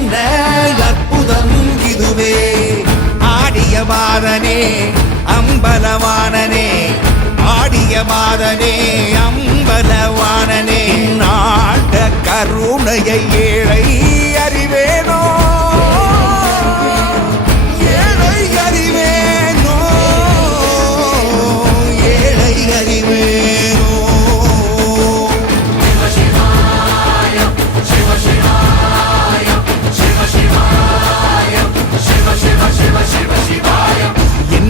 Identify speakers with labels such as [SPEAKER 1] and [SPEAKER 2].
[SPEAKER 1] என்ன அற்புதம் இதுவே. ஆடிய வாதனே அம்பலவானனே ஆடிய வாதனே அம்பலவானனே நாட கருணையை ஏழை அறிவே.